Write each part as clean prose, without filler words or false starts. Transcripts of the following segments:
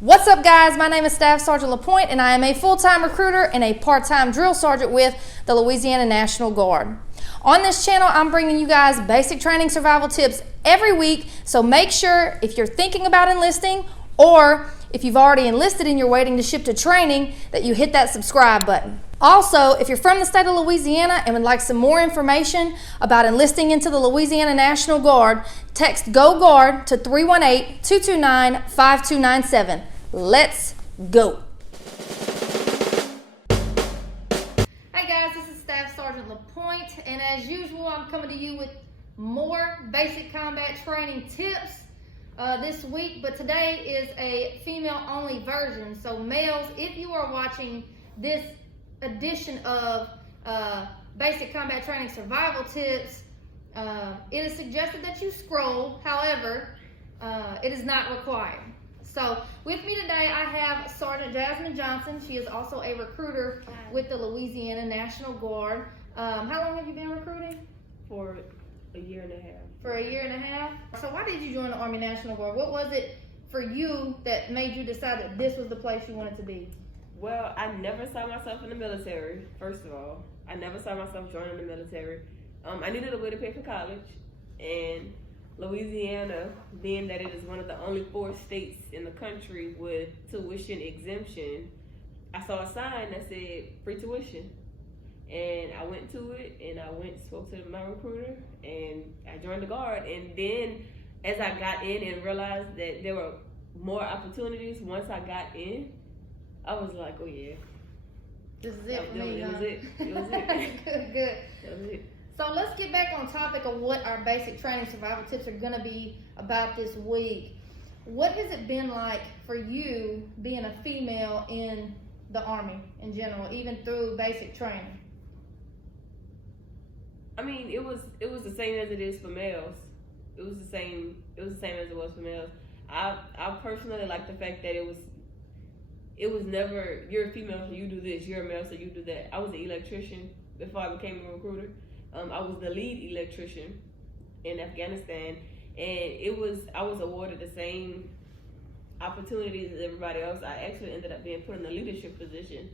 What's up, guys? My name is Staff Sergeant Lapoint, and I am a full-time recruiter and a part-time drill sergeant with the Louisiana National Guard. On this channel, I'm bringing you guys basic training survival tips every week, so make sure if you're thinking about enlisting or if you've already enlisted and you're waiting to ship to training, that you hit that subscribe button. Also, if you're from the state of Louisiana and would like some more information about enlisting into the Louisiana National Guard, text GEAUX GUARD to 318-229-5297. Let's go. Hey guys, this is Staff Sergeant Lapoint, and as usual, I'm coming to you with more basic combat training tips this week, but today is a female-only version. So males, if you are watching this edition of basic combat training survival tips, it is suggested that you scroll. However, it is not required. So with me today, I have Sergeant JASMINE Johnson. She is also a recruiter with the Louisiana National Guard. How long have you been recruiting? For a year and a half. For a year and a half? So why did you join the Army National Guard? What was it for you that made you decide that this was the place you wanted to be? Well, I never saw myself in the military, first of all. I never saw myself joining the military. I needed a way to pay for college, and Louisiana, being that it is one of the only 4 states in the country with tuition exemption, I saw a sign that said free tuition. And I went to it, and I spoke to my recruiter, and I joined the Guard. And then as I got in and realized that there were more opportunities once I got in, I was like, oh yeah. This is it for me, It huh? was it. It was it. Good. That was it. So let's get back on topic of what our basic training survival tips are going to be about this week. What has it been like for you being a female in the Army in general, even through basic training? I mean, it was the same as it is for males. It was the same as it was for males. I personally like the fact that it was never, you're a female so you do this, you're a male so you do that. I was an electrician before I became a recruiter. I was the lead electrician in Afghanistan, and I was awarded the same opportunities as everybody else. I actually ended up being put in a leadership position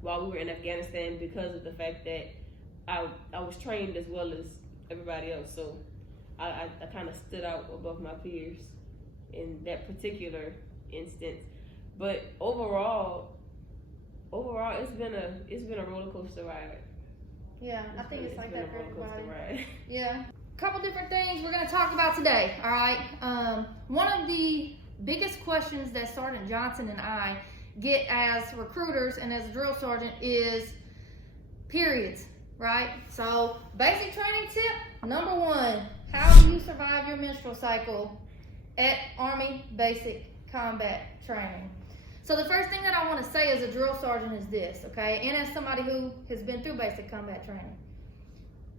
while we were in Afghanistan because of the fact that I was trained as well as everybody else. So I kind of stood out above my peers in that particular instance. But overall, it's been a roller coaster ride. Yeah, I think it's like that for everybody. Yeah. A couple different things we're going to talk about today, all right? One of the biggest questions that Sergeant Johnson and I get as recruiters and as a drill sergeant is periods, right? So basic training tip number 1, how do you survive your menstrual cycle at Army basic combat training? So the first thing that I want to say as a drill sergeant is this, okay? And as somebody who has been through basic combat training,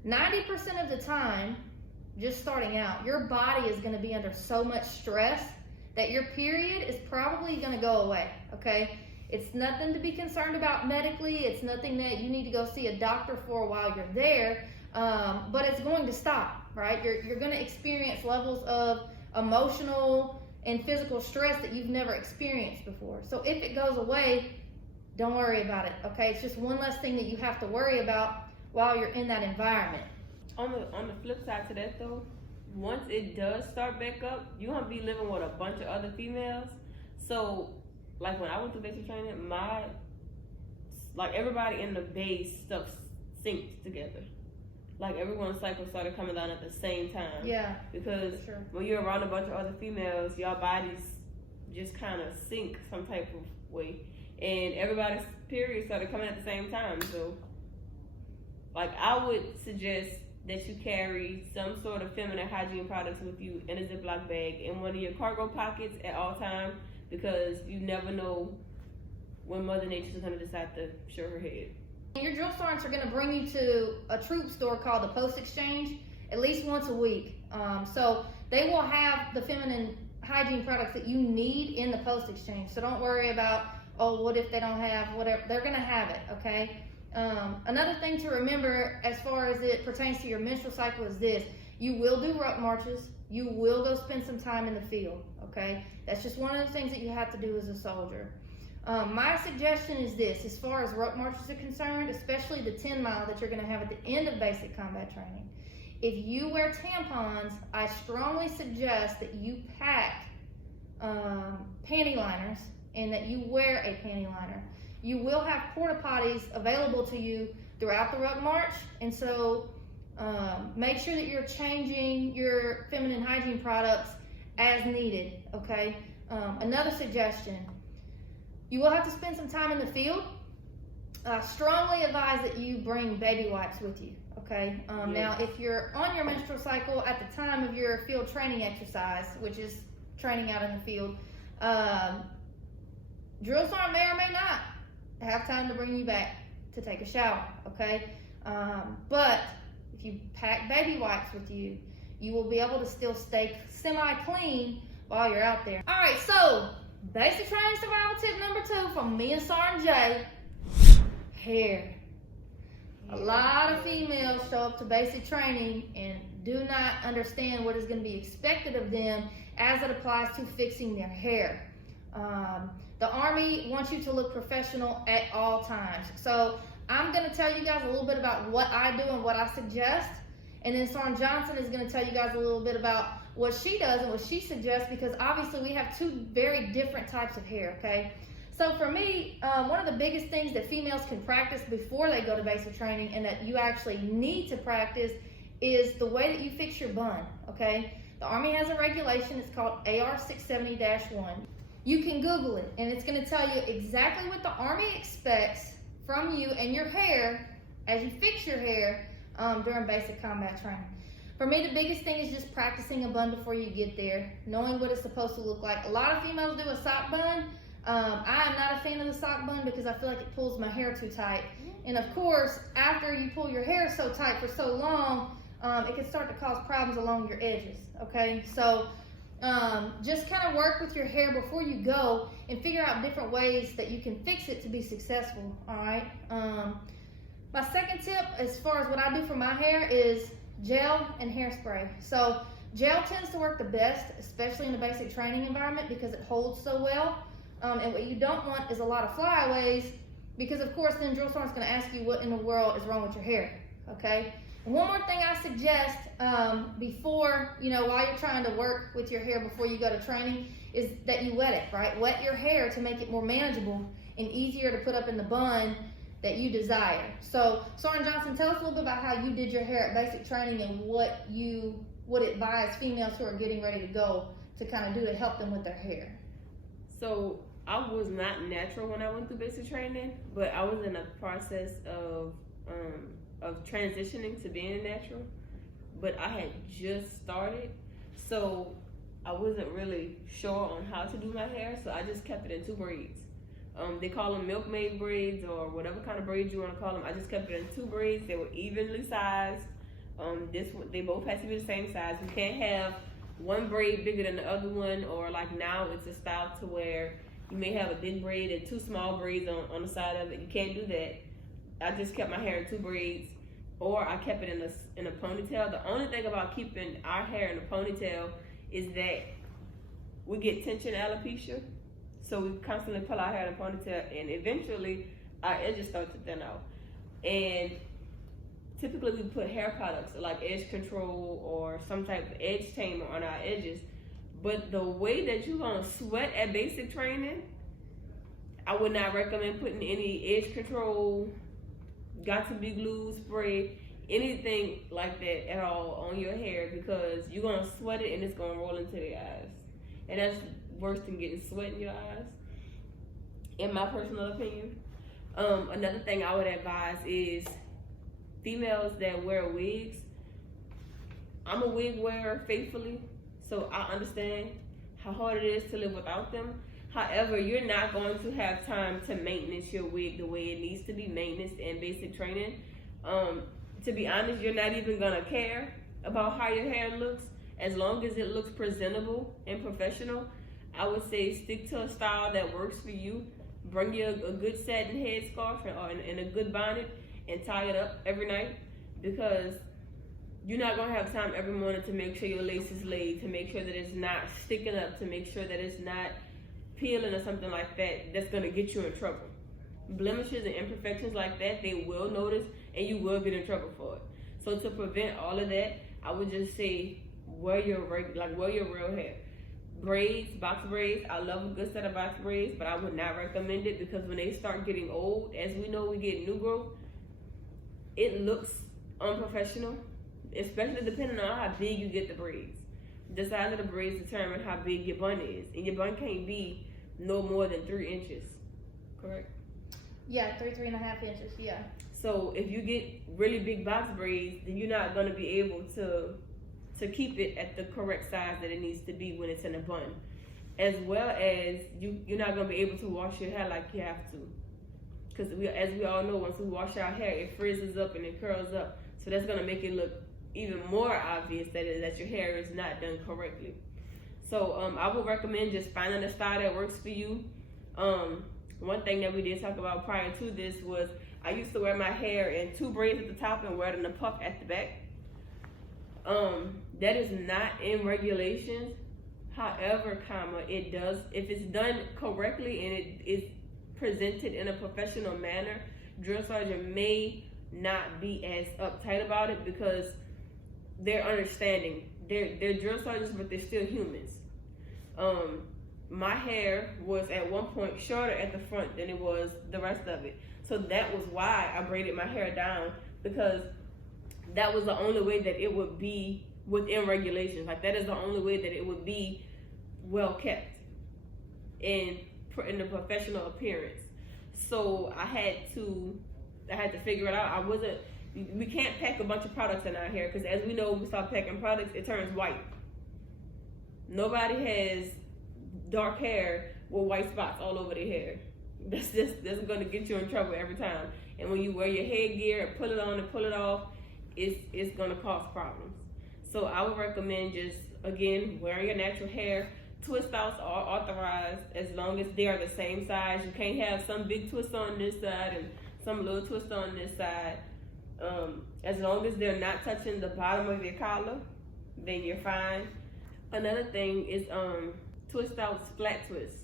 90% of the time, just starting out, your body is going to be under so much stress that your period is probably going to go away, okay? It's nothing to be concerned about medically. It's nothing that you need to go see a doctor for while you're there, but it's going to stop, right? You're going to experience levels of emotional and physical stress that you've never experienced before. So if it goes away, don't worry about it, okay? It's just one less thing that you have to worry about while you're in that environment. On the flip side to that though, once it does start back up, you're gonna be living with a bunch of other females. So like when I went through basic training, everybody in the base stuff synced together. Like everyone's cycle started coming down at the same time. Yeah. Because when you're around a bunch of other females, your bodies just kind of sync some type of way. And everybody's period started coming at the same time. So, like, I would suggest that you carry some sort of feminine hygiene products with you in a Ziploc bag in one of your cargo pockets at all times, because you never know when Mother Nature is going to decide to show her head. Your drill sergeants are going to bring you to a troop store called the Post Exchange at least once a week. So they will have the feminine hygiene products that you need in the Post Exchange. So don't worry about, oh, what if they don't have whatever. They're going to have it, okay? Another thing to remember as far as it pertains to your menstrual cycle is this. You will do ruck marches. you will go spend some time in the field, okay? That's just one of the things that you have to do as a soldier. My suggestion is this, as far as rope marches are concerned, especially the 10 mile that you're gonna have at the end of basic combat training. If you wear tampons, I strongly suggest that you pack panty liners and that you wear a panty liner. You will have porta potties available to you throughout the ruck march, and so make sure that you're changing your feminine hygiene products as needed, okay? Another suggestion, you will have to spend some time in the field. I strongly advise that you bring baby wipes with you, okay? Now, if you're on your menstrual cycle at the time of your field training exercise, which is training out in the field, drill sergeant may or may not have time to bring you back to take a shower, okay? But if you pack baby wipes with you, you will be able to still stay semi-clean while you're out there. All right, so basic training survival tip number 2 from me and Sergeant Jay, hair. A lot of females show up to basic training and do not understand what is going to be expected of them as it applies to fixing their hair. The Army wants you to look professional at all times. So I'm going to tell you guys a little bit about what I do and what I suggest. And then Sergeant Johnson is going to tell you guys a little bit about what she does and what she suggests, because obviously we have 2 very different types of hair, okay? So for me, one of the biggest things that females can practice before they go to basic training, and that you actually need to practice, is the way that you fix your bun, okay? The Army has a regulation, it's called AR 670-1. You can Google it, and it's going to tell you exactly what the Army expects from you and your hair as you fix your hair during basic combat training. For me, the biggest thing is just practicing a bun before you get there, knowing what it's supposed to look like. A lot of females do a sock bun. I am not a fan of the sock bun because I feel like it pulls my hair too tight. And of course, after you pull your hair so tight for so long, it can start to cause problems along your edges, okay? So just kind of work with your hair before you go and figure out different ways that you can fix it to be successful, all right? My second tip, as far as what I do for my hair, is gel and hairspray. So gel tends to work the best, especially in a basic training environment, because it holds so well. And what you don't want is a lot of flyaways, because of course then drill sergeant's going to ask you what in the world is wrong with your hair, okay? And one more thing I suggest before, while you're trying to work with your hair before you go to training, is that you wet it, right? Wet your hair to make it more manageable and easier to put up in the bun that you desire. So Sergeant Johnson, tell us a little bit about how you did your hair at basic training and what you would advise females who are getting ready to go to kind of do to help them with their hair. So I was not natural when I went through basic training, but I was in a process of transitioning to being natural. But I had just started, so I wasn't really sure on how to do my hair, so I just kept it in 2 braids. They call them milkmaid braids or whatever kind of braids you want to call them. I just kept it in 2 braids. They were evenly sized. They both had to be the same size. You can't have one braid bigger than the other one, or like now it's a style to where you may have a big braid and 2 small braids on the side of it. You can't do that. I just kept my hair in 2 braids, or I kept it in a ponytail. The only thing about keeping our hair in a ponytail is that we get tension alopecia, so we constantly pull our hair in a ponytail, and eventually our edges start to thin out. And typically we put hair products like edge control or some type of edge tamer on our edges. But the way that you're gonna sweat at basic training, I would not recommend putting any edge control, got to be glue, spray, anything like that at all on your hair, because you're gonna sweat it and it's gonna roll into the eyes. And that's worse than getting sweat in your eyes, in my personal opinion. Another thing I would advise is females that wear wigs. I'm a wig wearer faithfully, so I understand how hard it is to live without them. However, you're not going to have time to maintenance your wig the way it needs to be maintenance in basic training. To be honest, you're not even gonna care about how your hair looks as long as it looks presentable and professional. I would say stick to a style that works for you. Bring you a good satin headscarf and a good bonnet and tie it up every night, because you're not gonna have time every morning to make sure your lace is laid, to make sure that it's not sticking up, to make sure that it's not peeling or something like that. That's gonna get you in trouble. Blemishes and imperfections like that, they will notice, and you will get in trouble for it. So to prevent all of that, I would just say wear your real hair. Braids, box braids. I love a good set of box braids, but I would not recommend it because when they start getting old, as we know, we get new growth. It looks unprofessional, especially depending on how big you get the braids. The size of the braids determine how big your bun is, and your bun can't be no more than 3 inches. Correct? Yeah, 3.5 inches. Yeah. So if you get really big box braids, then you're not going to be able to keep it at the correct size that it needs to be when it's in a bun. As well as you're not going to be able to wash your hair like you have to. Because as we all know, once we wash our hair, it frizzes up and it curls up. So that's going to make it look even more obvious that your hair is not done correctly. So I would recommend just finding a style that works for you. One thing that we did talk about prior to this was I used to wear my hair in 2 braids at the top and wear it in a puff at the back. That is not in regulations. However, it does, if it's done correctly and it is presented in a professional manner, drill sergeant may not be as uptight about it because they're understanding. They're drill sergeants, but they're still humans. My hair was at one point shorter at the front than it was the rest of it. So that was why I braided my hair down, because that was the only way that it would be within regulations. Like that is the only way that it would be well kept in the professional appearance. So I had to figure it out. We can't pack a bunch of products in our hair, because as we know, when we start packing products, it turns white. Nobody has dark hair with white spots all over their hair. That's going to get you in trouble every time. And when you wear your headgear and pull it on and pull it off, it's going to cause problems. So I would recommend just, again, wearing your natural hair. Twist outs are authorized as long as they are the same size. You can't have some big twist on this side and some little twist on this side. As long as they're not touching the bottom of your collar, then you're fine. Another thing is twist outs, flat twists.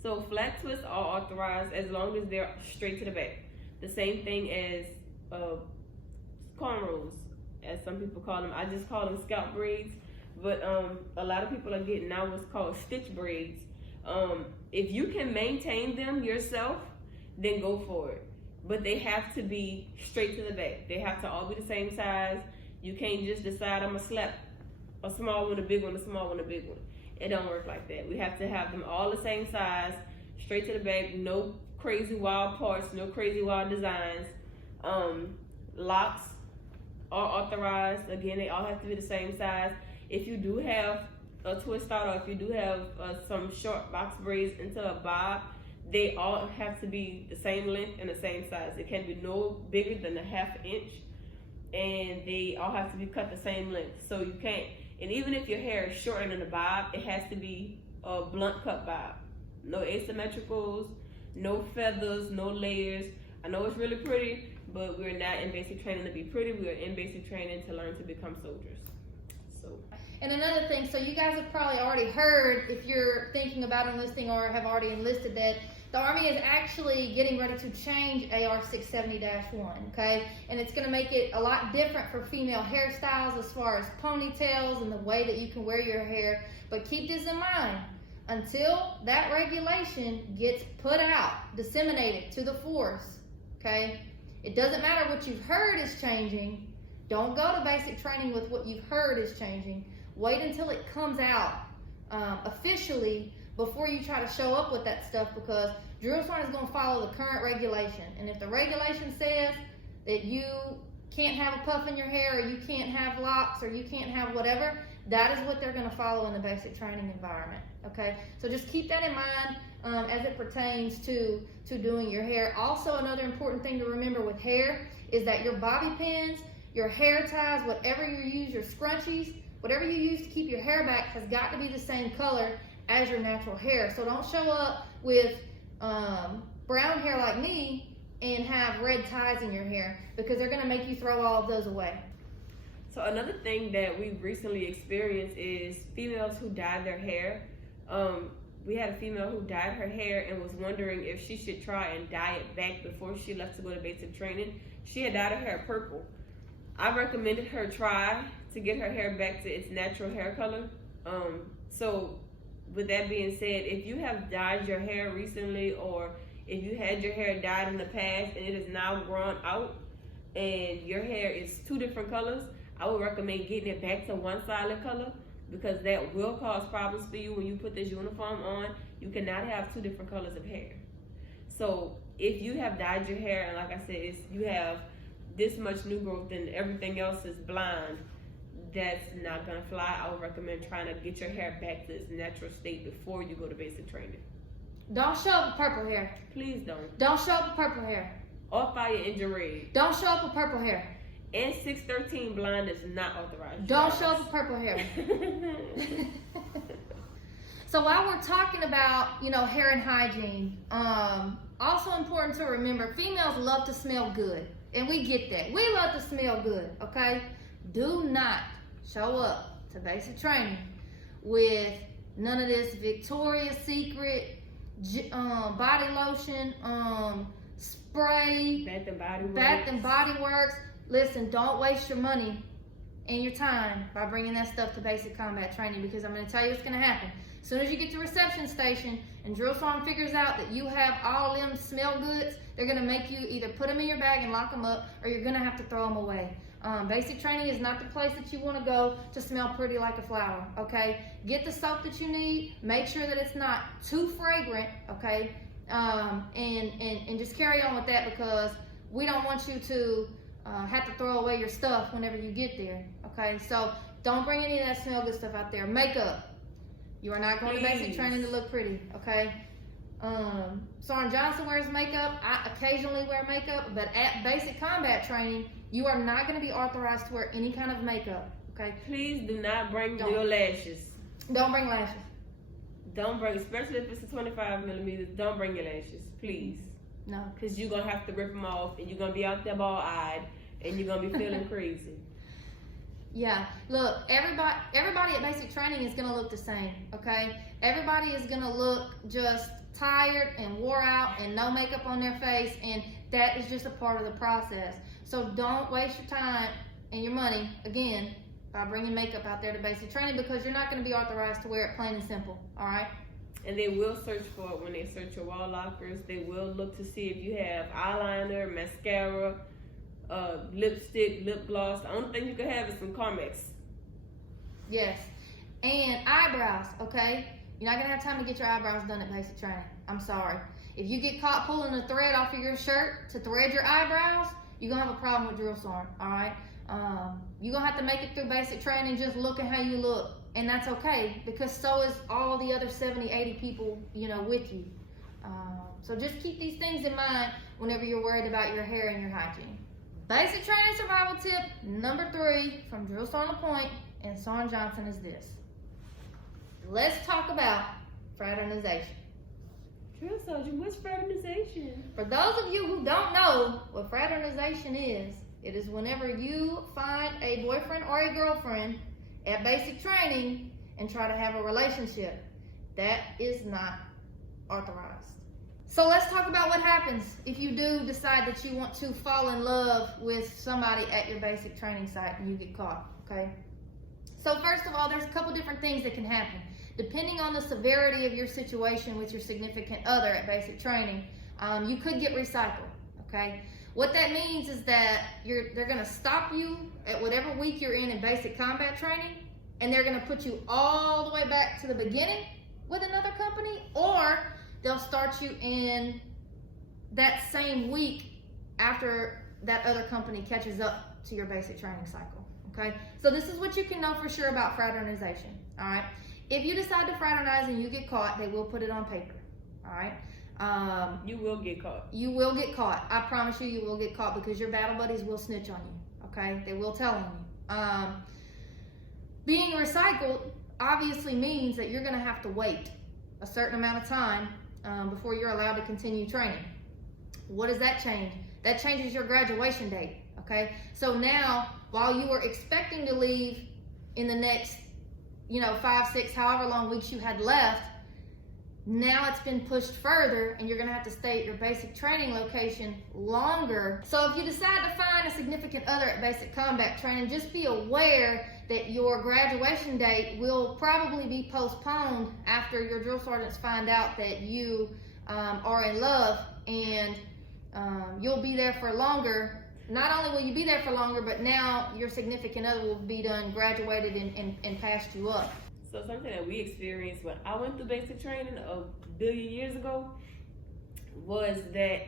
So flat twists are authorized as long as they're straight to the back. The same thing as cornrows, as some people call them. I just call them scalp braids, but a lot of people are getting now what's called stitch braids. If you can maintain them yourself, then go for it. But they have to be straight to the back. They have to all be the same size. You can't just decide I'm gonna slap a small one, a big one, a small one, a big one. It don't work like that. We have to have them all the same size, straight to the back, no crazy wild parts, no crazy wild designs. Locks are authorized. Again, they all have to be the same size. If you do have a twist out, or if you do have some short box braids into a bob, they all have to be the same length and the same size. It can be no bigger than a ½ inch, and they all have to be cut the same length. So you can't, and even if your hair is shorter than a bob, it has to be a blunt cut bob. No asymmetricals, no feathers, no layers. I know it's really pretty, but we're not in basic training to be pretty. We are in basic training to learn to become soldiers. So. And another thing, so you guys have probably already heard, if you're thinking about enlisting or have already enlisted, that the Army is actually getting ready to change AR 670-1, okay? And it's gonna make it a lot different for female hairstyles as far as ponytails and the way that you can wear your hair. But keep this in mind, until that regulation gets put out, disseminated to the force, okay? It doesn't matter what you've heard is changing. Don't go to basic training with what you've heard is changing. Wait until it comes out officially before you try to show up with that stuff, because drill sergeant is going to follow the current regulation. And if the regulation says that you can't have a puff in your hair, or you can't have locks, or you can't have whatever, that is what they're going to follow in the basic training environment, okay? So just keep that in mind as it pertains to doing your hair. Also, another important thing to remember with hair is that your bobby pins, your hair ties, whatever you use, your scrunchies, whatever you use to keep your hair back has got to be the same color as your natural hair. So don't show up with brown hair like me and have red ties in your hair, because they're going to make you throw all of those away. So another thing that we've recently experienced is females who dye their hair. We had a female who dyed her hair and was wondering if she should try and dye it back before she left to go to basic training. She had dyed her hair purple. I recommended her try to get her hair back to its natural hair color. So with that being said, if you have dyed your hair recently, or if you had your hair dyed in the past and it is now grown out and your hair is 2 different colors, I would recommend getting it back to one solid color, because that will cause problems for you when you put this uniform on. You cannot have 2 different colors of hair. So if you have dyed your hair, and like I said, you have this much new growth and everything else is blonde, that's not gonna fly. I would recommend trying to get your hair back to its natural state before you go to basic training. Don't show up with purple hair. Please don't. Don't show up with purple hair. Or fire engine red. Don't show up with purple hair. And 613 blonde is not authorized. Don't show up with purple hair. So while we're talking about, hair and hygiene, also important to remember, females love to smell good. And we get that. We love to smell good, okay? Do not show up to basic training with none of this Victoria's Secret, body lotion, spray, Bath and Body Works. Listen, don't waste your money and your time by bringing that stuff to basic combat training, because I'm going to tell you what's going to happen. As soon as you get to reception station and drill sergeant figures out that you have all them smell goods, they're going to make you either put them in your bag and lock them up, or you're going to have to throw them away. Basic training is not the place that you want to go to smell pretty like a flower, okay? Get the soap that you need. Make sure that it's not too fragrant, okay? And just carry on with that, because we don't want you to have to throw away your stuff whenever you get there, okay? So don't bring any of that smell good stuff out there. Makeup. You are not going to basic training to look pretty, okay? Sergeant Johnson wears makeup. I occasionally wear makeup, but at basic combat training, you are not going to be authorized to wear any kind of makeup, okay? Please do not bring your lashes. Don't bring lashes. Don't bring, especially if it's a 25 millimeters, don't bring your lashes, please. No. Because you're going to have to rip them off, and you're going to be out there ball-eyed, and you're going to be feeling crazy. Yeah, look, everybody at basic training is going to look the same, okay? Everybody is going to look just tired and wore out and no makeup on their face, and that is just a part of the process. So don't waste your time and your money, again, by bringing makeup out there to basic training, because you're not going to be authorized to wear it, plain and simple, all right? And they will search for it when they search your wall lockers. They will look to see if you have eyeliner, mascara, lipstick, lip gloss. The only thing you can have is some Carmex. Yes. And eyebrows, okay? You're not going to have time to get your eyebrows done at basic training. I'm sorry. If you get caught pulling a thread off of your shirt to thread your eyebrows, you're going to have a problem with drill sergeant, all right? You're going to have to make it through basic training just looking how you look. And that's okay, because so is all the other 70, 80 people, with you. So just keep these things in mind whenever you're worried about your hair and your hygiene. Basic training survival tip number 3 from Drill Sergeant Lapoint and Sergeant Johnson is this. Let's talk about fraternization. Drill Sergeant, what's fraternization? For those of you who don't know what fraternization is, it is whenever you find a boyfriend or a girlfriend at basic training and try to have a relationship. That is not authorized. So let's talk about what happens if you do decide that you want to fall in love with somebody at your basic training site and you get caught, okay? So first of all, there's a couple different things that can happen. Depending on the severity of your situation with your significant other at basic training, you could get recycled, okay? What that means is that they're gonna stop you at whatever week you're in basic combat training, and they're gonna put you all the way back to the beginning with another company, or they'll start you in that same week after that other company catches up to your basic training cycle, okay? So this is what you can know for sure about fraternization, all right? If you decide to fraternize and you get caught, they will put it on paper, all right? You will get caught. You will get caught. I promise you will get caught, because your battle buddies will snitch on you, okay? They will tell on you. Being recycled obviously means that you're gonna have to wait a certain amount of time before you're allowed to continue training. What does that change? That changes your graduation date, okay? So now, while you were expecting to leave in the next, 5, 6, however long weeks you had left, now it's been pushed further and you're gonna have to stay at your basic training location longer. So if you decide to find a significant other at basic combat training, just be aware that your graduation date will probably be postponed after your drill sergeants find out that you are in love, and you'll be there for longer. Not only will you be there for longer, but now your significant other will be done, graduated, and passed you up. So something that we experienced when I went through basic training a billion years ago was that,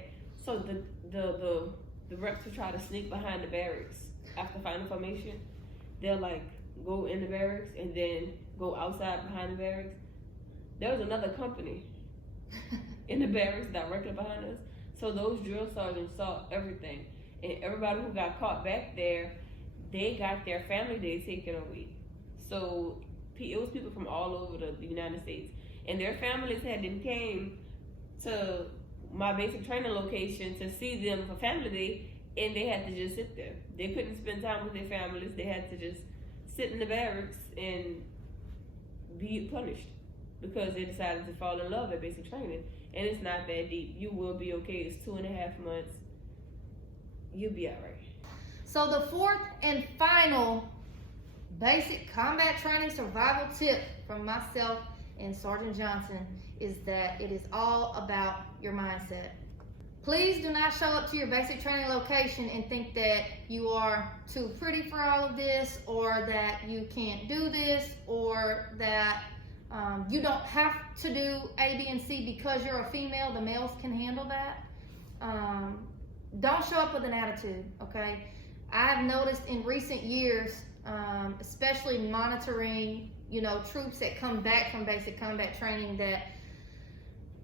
so the reps would try to sneak behind the barracks after final formation. They'll like go in the barracks and then go outside behind the barracks. There was another company in the barracks directly behind us. So those drill sergeants saw everything. And everybody who got caught back there, they got their family day taken away. So it was people from all over the United States, and their families had then came to my basic training location to see them for family day, and they had to just sit there. They couldn't spend time with their families. They had to just sit in the barracks and be punished because they decided to fall in love at basic training. And it's not that deep. You will be okay. It's 2.5 months. You'll be all right. So the fourth and final basic combat training survival tip from myself and Sergeant Johnson is that it is all about your mindset. Please do not show up to your basic training location and think that you are too pretty for all of this, or that you can't do this, or that you don't have to do A, B, and C because you're a female. The males can handle that. Don't show up with an attitude, okay? I've noticed in recent years, especially monitoring, troops that come back from basic combat training, that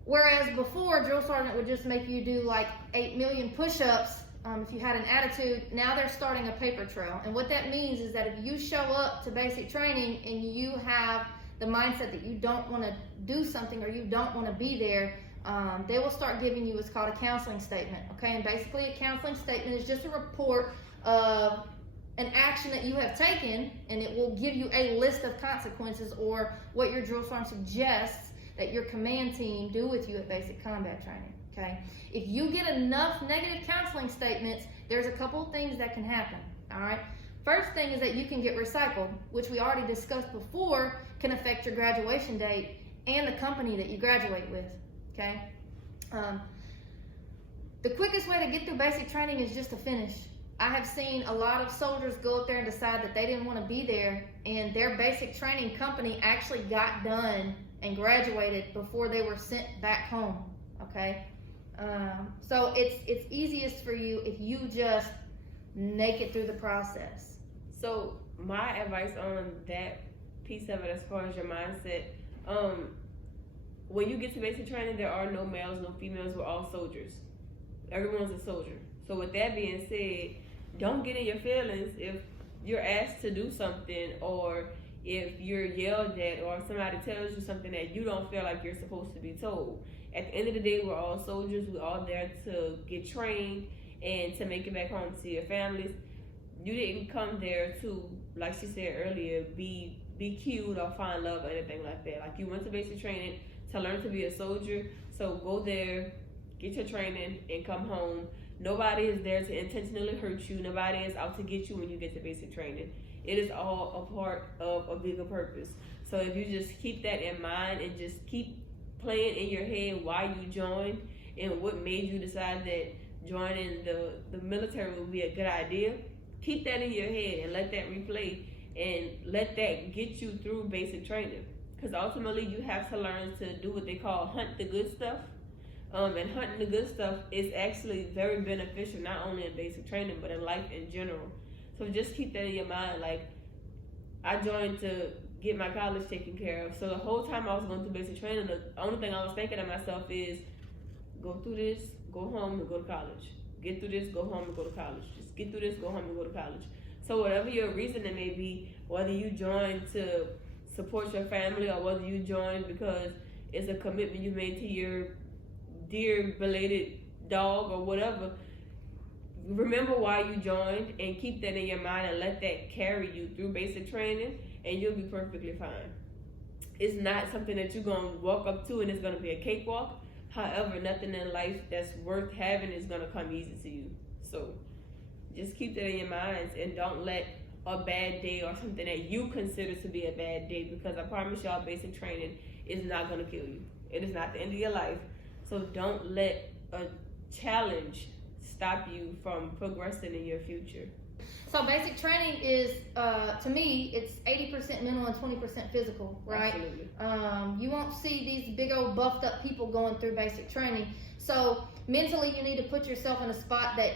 whereas before drill sergeant would just make you do like 8 million push-ups if you had an attitude, now they're starting a paper trail. And what that means is that if you show up to basic training and you have the mindset that you don't want to do something or you don't want to be there, they will start giving you what's called a counseling statement, okay? And basically a counseling statement is just a report of an action that you have taken, and it will give you a list of consequences or what your drill sergeant suggests that your command team do with you at basic combat training, okay? If you get enough negative counseling statements, there's a couple of things that can happen, all right? First thing is that you can get recycled, which we already discussed before, can affect your graduation date and the company that you graduate with, okay? The quickest way to get through basic training is just to finish. I have seen a lot of soldiers go up there and decide that they didn't want to be there, and their basic training company actually got done and graduated before they were sent back home, okay? So it's easiest for you if you just make it through the process. So my advice on that piece of it, as far as your mindset, when you get to basic training, there are no males, no females. We're all soldiers. Everyone's a soldier. So with that being said, don't get in your feelings if you're asked to do something, or if you're yelled at, or if somebody tells you something that you don't feel like you're supposed to be told. At the end of the day, we're all soldiers. We're all there to get trained and to make it back home to your families. You didn't come there to, like she said earlier, be cute or find love or anything like that. Like, you went to basic training to learn to be a soldier. So go there, get your training, and come home. Nobody is there to intentionally hurt you. Nobody is out to get you when you get to basic training. It is all a part of a bigger purpose. So if you just keep that in mind and just keep playing in your head why you joined and what made you decide that joining the military would be a good idea, keep that in your head and let that replay and let that get you through basic training. Because ultimately you have to learn to do what they call hunt the good stuff. And hunting the good stuff is actually very beneficial, not only in basic training, but in life in general. So just keep that in your mind. Like, I joined to get my college taken care of. So the whole time I was going through basic training, the only thing I was thinking to myself is, go through this, go home, and go to college. Get through this, go home, and go to college. Just get through this, go home, and go to college. So whatever your reasoning may be, whether you join to support your family or whether you join because it's a commitment you made to your dear belated dog or whatever, remember why you joined and keep that in your mind and let that carry you through basic training, and you'll be perfectly fine. It's not something that you're going to walk up to and it's going to be a cakewalk. However, nothing in life that's worth having is going to come easy to you. So just keep that in your minds, and don't let a bad day or something that you consider to be a bad day, because I promise y'all basic training is not going to kill you. It is not the end of your life. So don't let a challenge stop you from progressing in your future. So basic training is, to me, it's 80% mental and 20% physical, right? Absolutely. You won't see these big old buffed up people going through basic training. So mentally, you need to put yourself in a spot that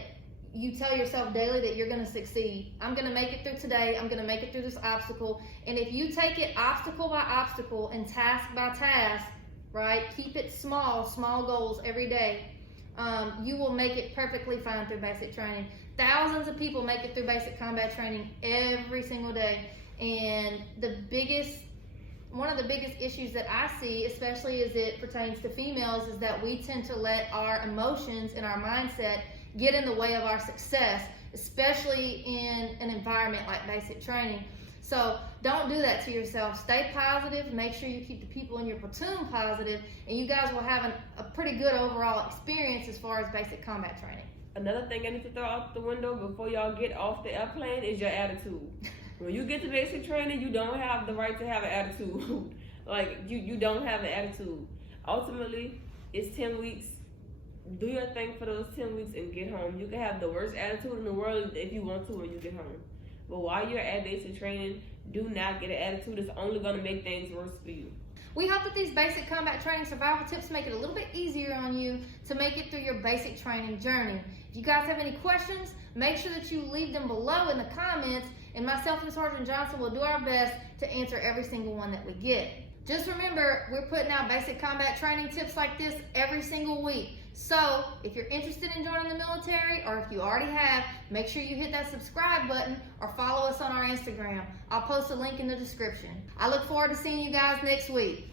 you tell yourself daily that you're going to succeed. I'm going to make it through today. I'm going to make it through this obstacle. And if you take it obstacle by obstacle and task by task, right? Keep it small goals every day. You will make it perfectly fine through basic training. Thousands of people make it through basic combat training every single day. And one of the biggest issues that I see, especially as it pertains to females, is that we tend to let our emotions and our mindset get in the way of our success, especially in an environment like basic training. So don't do that to yourself. Stay positive. Make sure you keep the people in your platoon positive, and you guys will have a pretty good overall experience as far as basic combat training. Another thing I need to throw out the window before y'all get off the airplane is your attitude. When you get to basic training, you don't have the right to have an attitude. Like, you don't have an attitude. Ultimately, it's 10 weeks. Do your thing for those 10 weeks and get home. You can have the worst attitude in the world if you want to when you get home. But while you're at basic training, do not get an attitude. It's only going to make things worse for you. We hope that these basic combat training survival tips make it a little bit easier on you to make it through your basic training journey. If you guys have any questions, make sure that you leave them below in the comments, and myself and Sergeant Johnson will do our best to answer every single one that we get. Just remember, we're putting out basic combat training tips like this every single week. So if you're interested in joining the military, or if you already have, make sure you hit that subscribe button or follow us on our Instagram. I'll post a link in the description. I look forward to seeing you guys next week.